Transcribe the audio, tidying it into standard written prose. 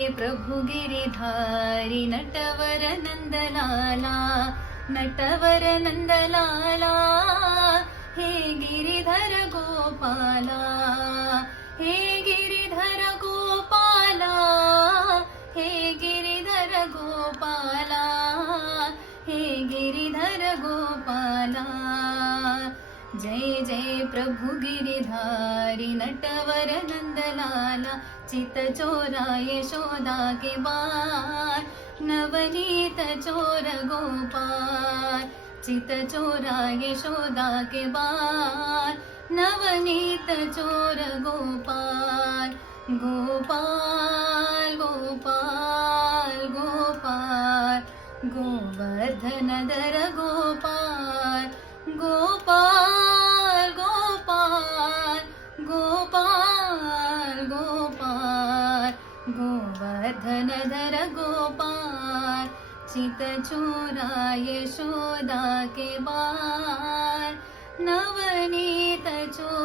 प्रभु गिरिधारी नटवर नंदलाला, नटवर नंदलाला, हे गिरिधर गोपाला, हे गिरिधर गोपाला, हे गिरिधर गोपाला, हे गिरिधर गोपाला। जय जय प्रभु गिरिधारी नटवर नंदलाला, चित चोरा यशोदा के बार, नवनीत चोर गोपाल, चित चोरा यशोदा के बार, नवनीत चोर गोपाल, गोपाल गोपाल गोपाल, गोवर्धन धर गोपाल, गोपाल गोपाल गोपाल गोपाल, गोवर्धन धर गोपाल, चित चोरा यशोदा के बाल, नवनीत चोर